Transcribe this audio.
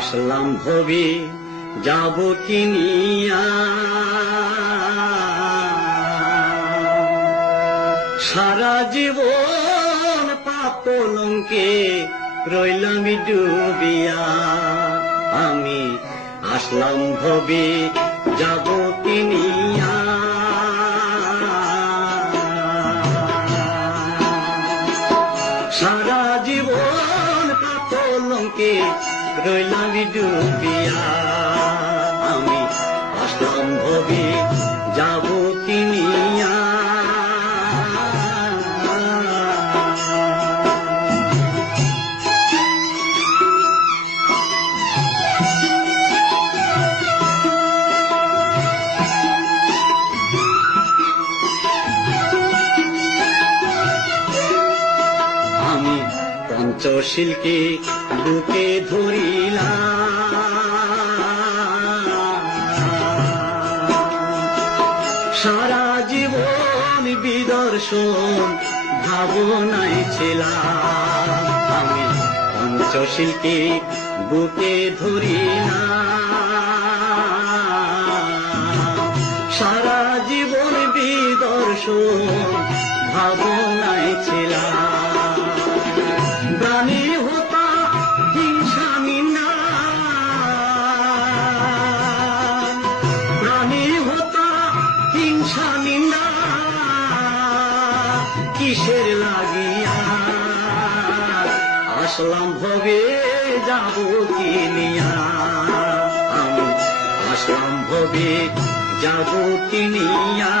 আসলাম ভবে যাব কিনিয়া, সারা জীবন পাপ কলঙ্কে রইলাম ডুবিয়া। আমি আসলাম ভবে যাব কিনিয়া, সারা জীবন পাপ কলঙ্কে রইলাম ডুবিয়া। আমি আসলাম ভবে যাব কিনিয়া। আমি পঞ্চশীলকে বুকে ধরিলাম, সারা জীবন বিদর্শন ভাবনায় ছিলাম। আমি পঞ্চশীলকে বুকে ধরিলাম, সারা জীবন বিদর্শন ভাবনায় ছিলাম। প্রাণী হতা হিংসা নিন্দা, প্রাণী হতা হিংসা নিন্দা, কিসের লাগিয়া আসলাম ভবে যাব কিনিয়া। আমি আসলাম ভবে যাব কিনিয়া।